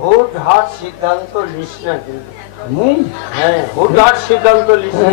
হুট হাট সিদ্ধান্ত লিস না কিন্তু। হ্যাঁ সিদ্ধান্ত লিস না।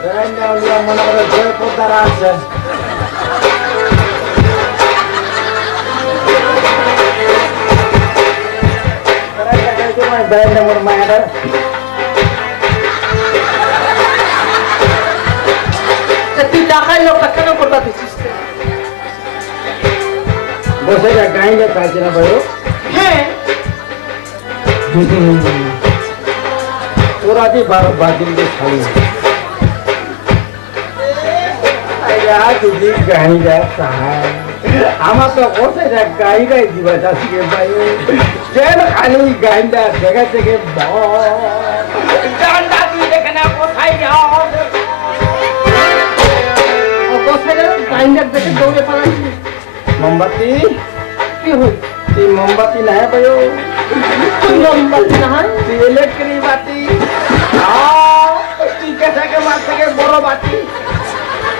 মনে করে জয় পোদ্দারা আছে বেড়াইনা গাইতে মানে বেড়াইনা মোর মায়েরা তুই টাকাই লোকটা কেন করবা দিছিস বসে যা গাইলে কাজ না ভাই হ্যাঁ। তোরা যে বারো বাজিল দিয়ে খালি। যদি গাইরা চায় আমার তো বসে যা গাই গাই দিবা যাচ্ছে ভাই। যেন খালি গাইটা জায়গা থেকে গান্ডা তুই দেখে না কোথায় যাও? গ্রাইন্ডার দেখে দৌড়ে পালাচ্ছি। মোমবাতি? কি হই তুই মোমবাতি না ভাই তুই মোমবাতি না তুই ইলেকট্রিক বাতি। আও, তুই কে মার থেকে বড় বাতি।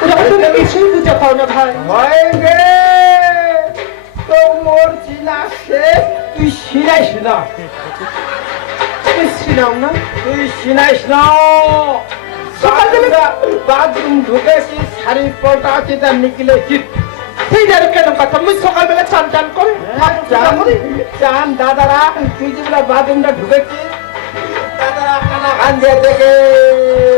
ওরা তুমি কিছুই বুঝে পাও না ভাই। হয় রে তো মোর চিনা সে তুই সিনাইস না তুই ছিলাম না? তুই সিনাইস না সকালবেলা বাথরুম ঢুকেছি শাড়ি পলটা আছে তার নিকলেছি। তুই জানি কেন কথা? মুই সকালবেলা চান চান করে। চান দাদারা তুই যেগুলা বাথরুমটা ঢুকেছিস দাদারা খানা খান দিয়ে ওই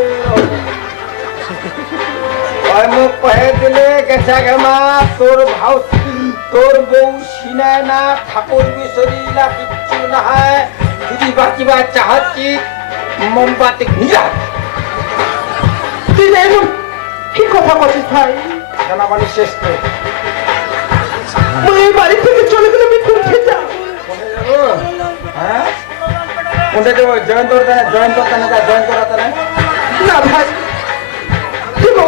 মুখ কহে দিলে গেছা গেমা তোর ভাও তোর বউ সিনায় না ঠাকুর বিশরীলা কিচ্ছু না হয় যদি বাঁচিবা চাহাচ্ছি মোমবাতি নিয়া? তুই জানো কি কথা বলছিস ভাই জানাবানি শেষ করে এই বাড়ি থেকে চলে গেলে আমি কোথায় যাব হ্যাঁ কোনটা দেবো জয়েন করতে না জয়েন করতে না, ভাই।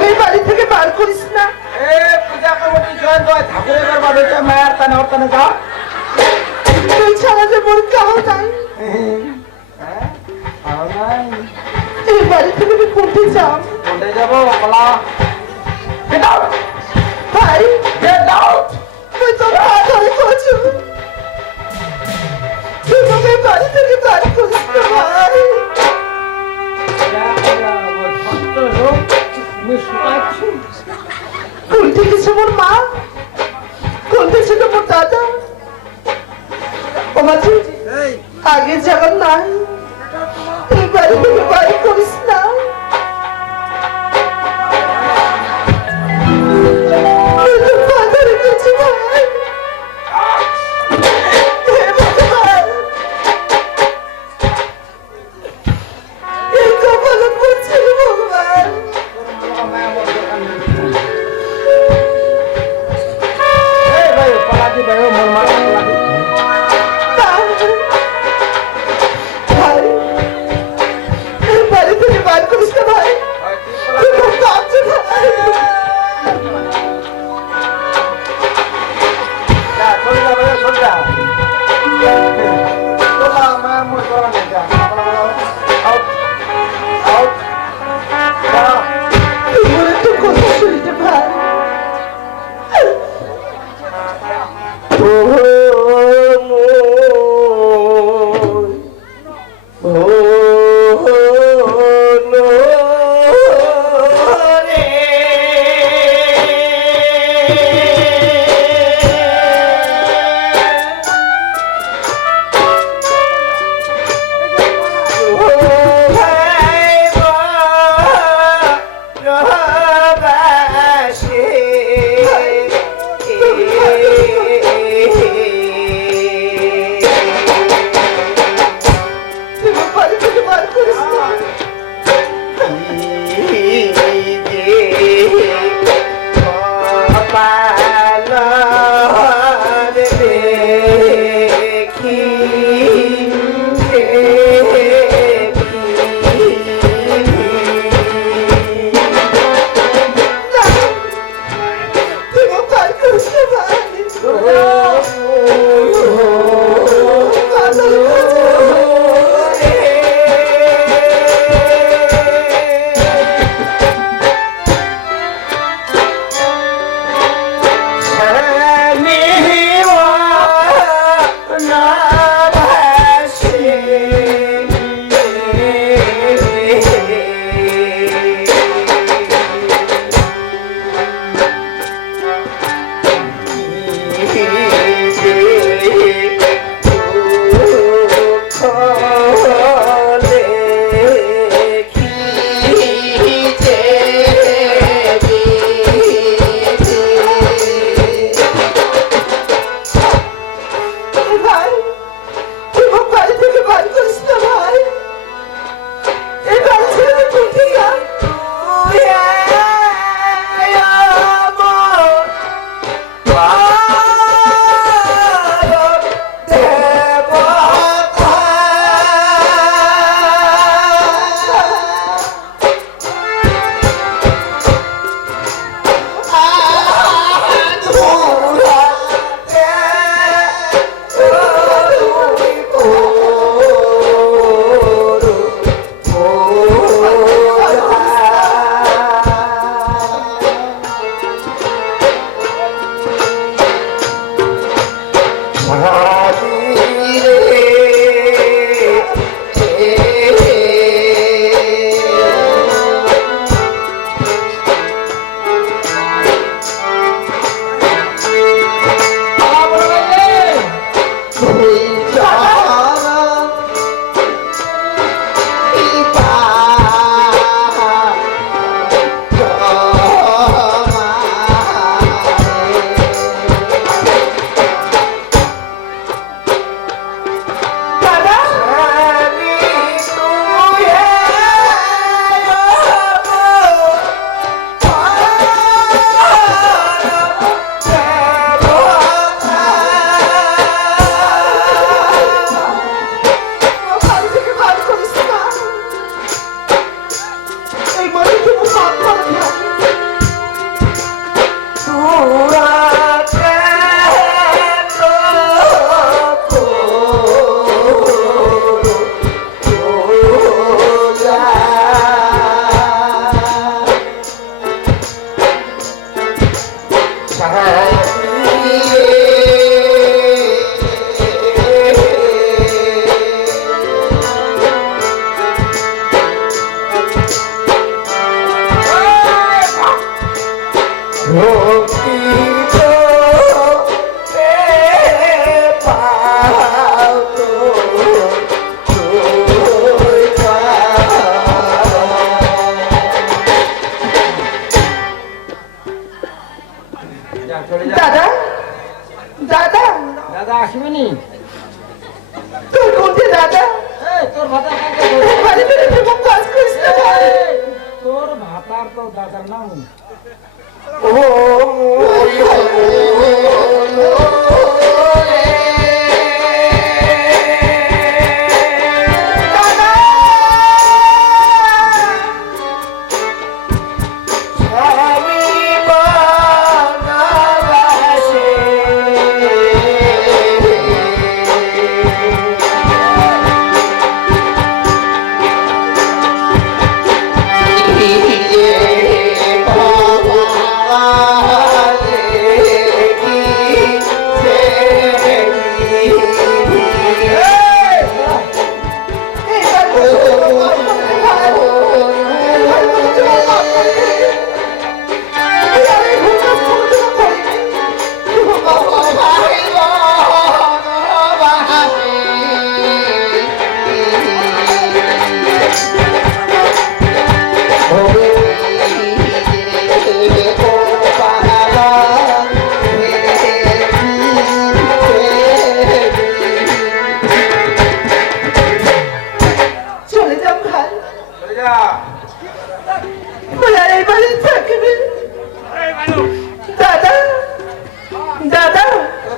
আমাকে এই বাড়ি থেকে বার করিস না। এ পূজা কমিটি জয়েন করে ঠাকুরের ঘর বাড়িতে মায়ের তানে ওর তানে যাও তুই ছাড়া যে মোর কাউ নাই। ভালো নাই। এই বাড়ি থেকে আমি কোথায় যাব কোনটা যাব বলা Get out! ভাই! তুই তো পা ধরে করছ তুই বাড়ি থেকে বার করিস না ভাই। কোনটি কিছু মোর মা? কোনটি ছিল মোর দাদা? ও মাঝে আগে যেমন নাই। এই বাড়ি থেকে বাড়ি করিস।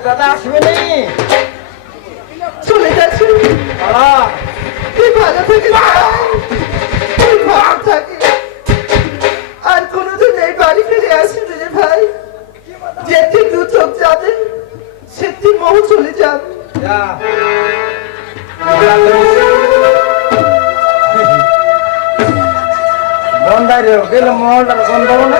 দাদা আসবে নি? চলে যাচ্ছি। তুই ভালো থেকে ভাই তুই ভালো থাকে আর কোনোদিন এই বাড়ি ফিরে আসবি রে ভাই। যেতে দু চোখ যাবে সেটি মোহ চলে যাবে। বন্ধারে গেলে মহলটার গন্ধ না?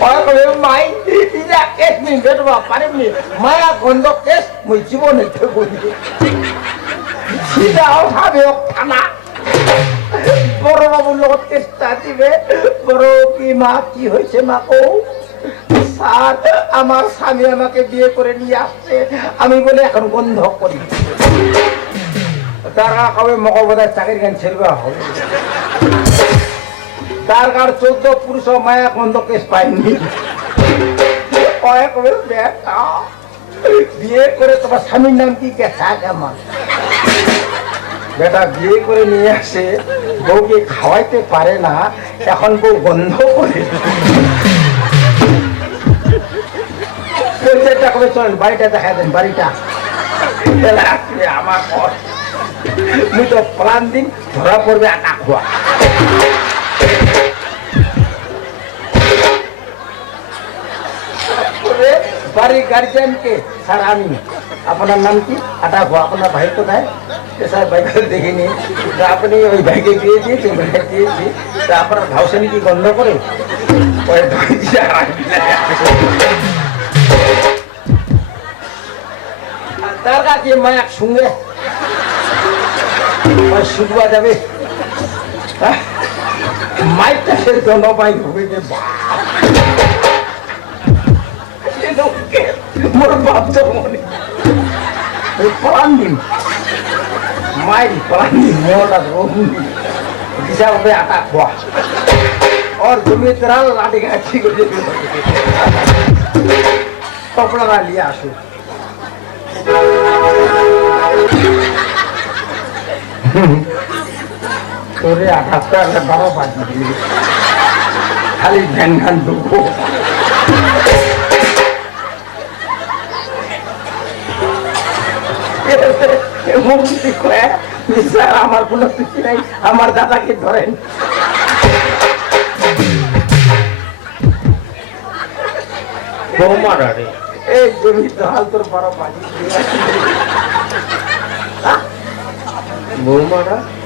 কবে মাই ইয়া কেস নি বেটবা পারিমনি মায়া গন্ধ কেস মুই জীবনে করি সিধা উঠাবে থানা বড় বাবুর লগত চেষ্টা দিবে। বড় কি মা, কি হয়েছে মা কো স্যার, আমার স্বামী আমাকে বিয়ে করে নিয়ে আসছে। আমি বলে এখন বন্ধ করি। তারা কবে মকলবোধার চাকরি গান ছেড়বে হবে? তার কার চোদ্দ পুরুষ মায়া গন্ধ কেস পাইনি বিয়ে করে তোমার স্বামীর নাম কি কেমন বেটা বিয়ে করে নিয়ে আসে, বউকে খাওয়াইতে পারে না, এখন বউ গন্ধ করে। পঞ্চায়েতটা কবে চলেন বাড়িটা দেখা দেন, বাড়িটা। আমার কর মুই তো প্রাণ দিন ধরা পড়বে আটা খোয়া। করে বাড়ির গার্জিয়ানকে স্যার, আমি। আপনার নাম কি? আটা আপনার ভাই কোথায় স্যার ভাইকে দেখিনি। আপনি ওই ভাইকে দিয়ে দিয়েছি ভাইকে দিয়েছি। তা আপনার ভাউসানি কি গন্ধ করে? তার কাছে মায়াক সঙ্গে শুকবা যাবে। হ্যাঁ? মাইকটা সে জনবাই হবে যে বাপ এ লোককে মোর বাপ তো মনে ওই প্রাণ দিন মাইল প্রাণ দিন মোটা রোগ দিশা হবে আটা খোয়া और জমি তেরা লাঠি গাছি করে কপড়া লিয়ে আসো তোরে আঠাশটা একটা বারো বাজি খালি মুক্তি কয়ে স্যার আমার কোনো ত্রুটি নাই আমার দাদাকে ধরেন। বৌমারা এই জমি তো হাল তোর বারো বাজি বৌমারা?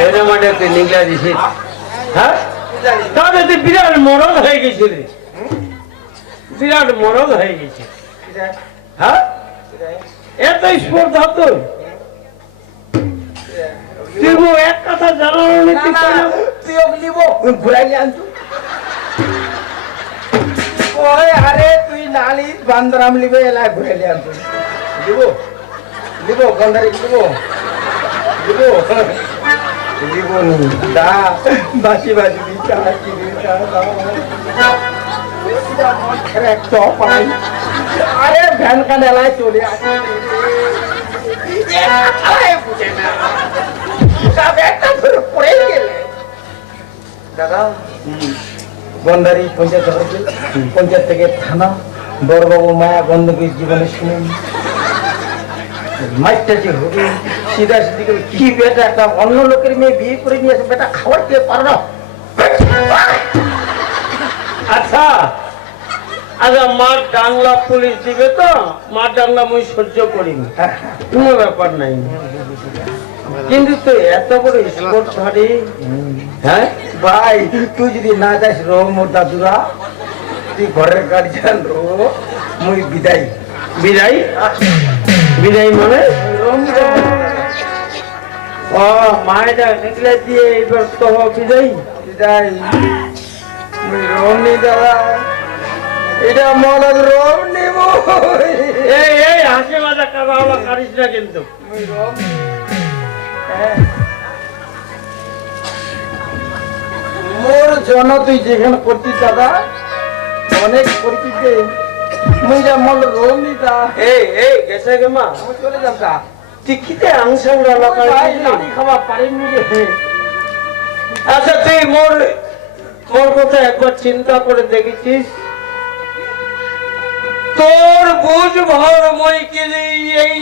তুই নিগলা দিছিস হ্যাঁ? তুই বিরাট মরদ হয়ে গেছিলি। বিরাট মরদ হয়ে গেছে। হ্যাঁ? এত স্পর্ধা তোর তুই এক কথা জানানো তুই নিব। ঘুরাইলে আনতু ওই আরে তুই নালি বান্দরাম লিবে এলা ঘুরাইলে আনতু দিব দিব গন্ধারি দিব দিব দিব নি দা বাসি বাসি দিটা কি দিটা আরে, ভ্যান কান এলাই চলে আসে। দাদা গন্ধারি পঞ্চায়েত পঞ্চায়েত থেকে থানা, বড়বাবু মায়া গন্ধকে জীবনে শুনেন। হবে সিধা সিধি কি বেটা একটা অন্য লোকের মেয়ে বিয়ে করে নিয়ে বেটা খাবার খেয়ে পারো না? আচ্ছা আচ্ছা মার ডাংলা পুলিশ দিবে তো মার ডাংলা মুই সহ্য করিনি। কোনো ব্যাপার নাই। কিন্তু তুই এত বড় স্পোর্ট ধারি হ্যাঁ? ভাই তুই যদি না যাস রো মোর দাদুরা তুই ঘরের গার্জিয়ান রো মুই বিদায়। বিদায়? বিদায় মানে? ও মায়েরা নিকলে দিয়ে এবার তো বিদায়। বিদায়। মুই নি দাদা এটা মনে রোম নিব এই এই হাসি মাজা কাবা কারিস না কিন্তু। হ্যাঁ। মোর জন তুই যেখানে করছিস দাদা অনেক করছিস যে মন রোম দা এই এই গেছে গে মা। আমি চলে যাম তা টিকিতে আংসাংরা ভাই লাগাই লাড়ি খাওয়া পারেননি রে। আচ্ছা তুই মোর মোর কথা একবার চিন্তা করে দেখেছিস? তোর বুঝ ভর মই কিলি এই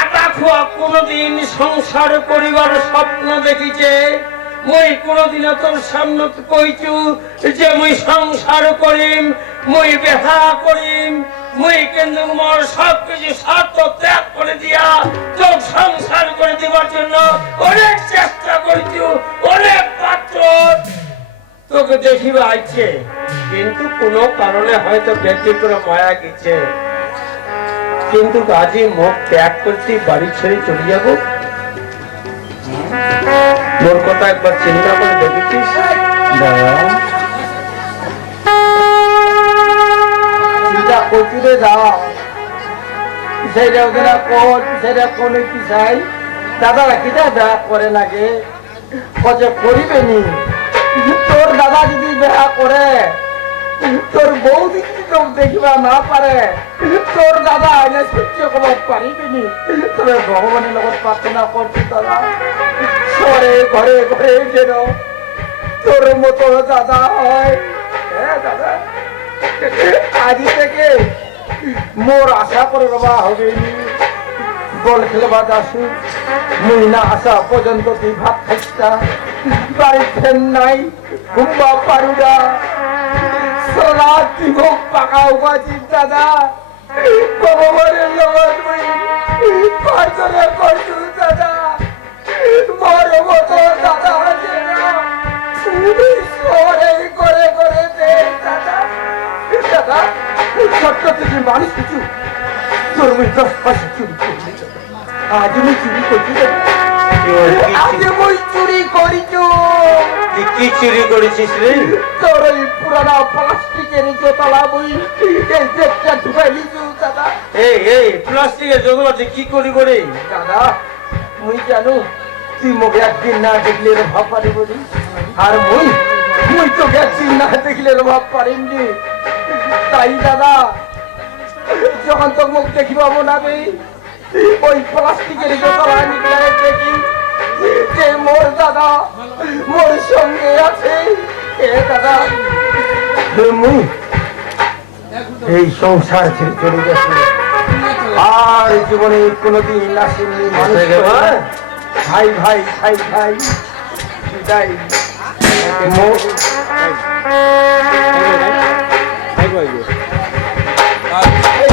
আটা খোয়া কোনদিন সংসার পরিবার স্বপ্ন দেখিছে? মই কোনোদিন তোর সামনে কইছু যে মুই সংসার করিম, মুই বেহা করিম, মুই কিন্তু মোর সব কিছু স্বার্থ ত্যাগ করে দিয়া তোর সংসার করে দেবার জন্য অনেক চেষ্টা করেছু অনেক পাত্র। তোকে দেখিবা আইছে, কিন্তু কোনো কারণে হয়তো ব্যতিক্রম মায়া গেছে। কিন্তু আজই মুখ ত্যাগ করতে বাড়ি ছেড়ে চলে যাব মোর কথা একবার চিন্তা করে দেখেছিস? চিন্তা করতে যাও। সেটা ওখানে কোন সেটা কোন কি চাই। দাদারা বেহা করে নাকি? করিবে নি। তোর দাদা যদি বেহা করে, তোর বউ যদি তোর দেখিবা না পারে, তোর দাদা এনে সহ্য করব পারিবে নি। তবে ভগবানের লগত প্রার্থনা করছি দাদা। ঘরে ঘরে ঘরে যেন তোর মতো দাদা হয়। হ্যাঁ আজি থেকে মোর আশা করে বাবা হবে বল খেলবা দাসু, মুই না আসা পর্যন্ত তুই ভাত খাইতা বাড়ি ফেন নাই, ঘুমবা পারুডা। সোনা তুই পাকা উপাচি দাদা। ভগবানের লগত দাদা। করে করে ছোট্ট থেকে মানুষ কিছু তোর দশ পাশে চুরি করছি আজ মুই চুরি করছি আজ মুই চুরি করিছু তুই কি চুরি করেছিস রে? তোর ওই পুরানা প্লাস্টিকের জোতলা মুই এই দেখটা ঢুকাই দিছু দাদা এই এই প্লাস্টিকের জগৎ আছে কি করি করে? দাদা মুই জানো তুই একদিন না দেখলে রে ভাব পারিব নি আর মুই মুই তো একদিন না দেখলে রে ভাব পারিমনি? তাই দাদা যখন তো মুখ দেখি পাবো না বে ওই প্লাস্টিকের দেখি যে মোর দাদা মোর সঙ্গে আছে। এ দাদা মুই এই সংসার ছেড়ে চলে গেছে। আর জীবনে কোনোদিন আসেননি মানুষ থেকে ভাই? ভাই ভাই ভাই ভাই